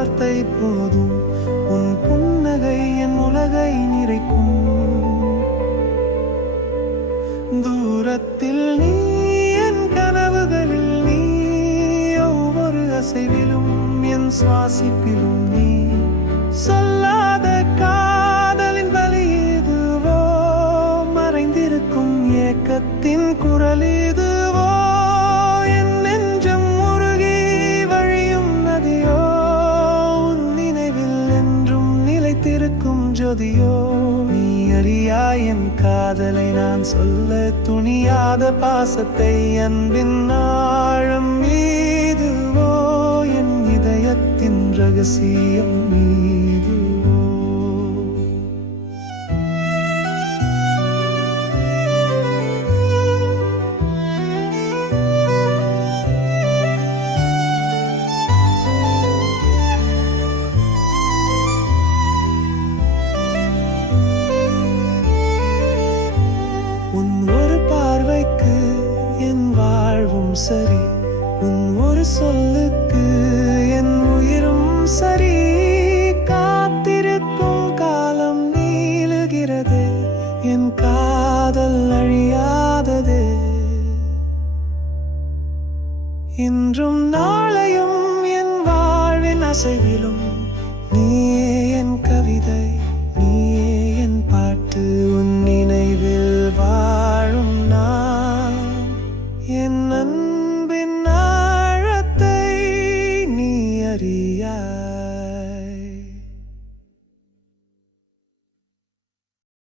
வார்த்தை போதும், உன் புன்னகை என் உலகை நிறைக்கும். தூரத்தில் நீ, என் கனவுகளில் நீ, ஒவ்வொரு அசைவிலும் என் சுவாசிப்பிலும் நீ. சொல்லாத காதலின் வலி இதுவோ, மறைந்திருக்கும் ஏக்கத்தின் குரல் இதுவோ. என் நெஞ்சம் உருகி வழியும் நதியோ, உன் நினைவில் என்றும் நிலைத்திருக்கும் ஜோதியோ. நீ அறியா என் காதலை நான் சொல்ல துணியாத பாசத்தை, அன்பின் ஆழம் மீதுவோ, என் இதயத்தின் ரகசியம் மீதுவோ. உன் ஒரு பார்வைக்கு என் வாழ்வும் சரி, உன் ஒரு சொல்லுக்கு என் உயிரும் சரி. காத்திருக்கும் காலம் நீளுகிறது, என் காதல் அழியாதது. இன்றும் நாளையும் என் வாழ்வின் அசைவிலும் நீயே என் கவிதை, நீயே என் பாட்டு. உன் நினைவில் வாழும் நான், என் அன்பின் ஆழத்தை நீ அறியாய்.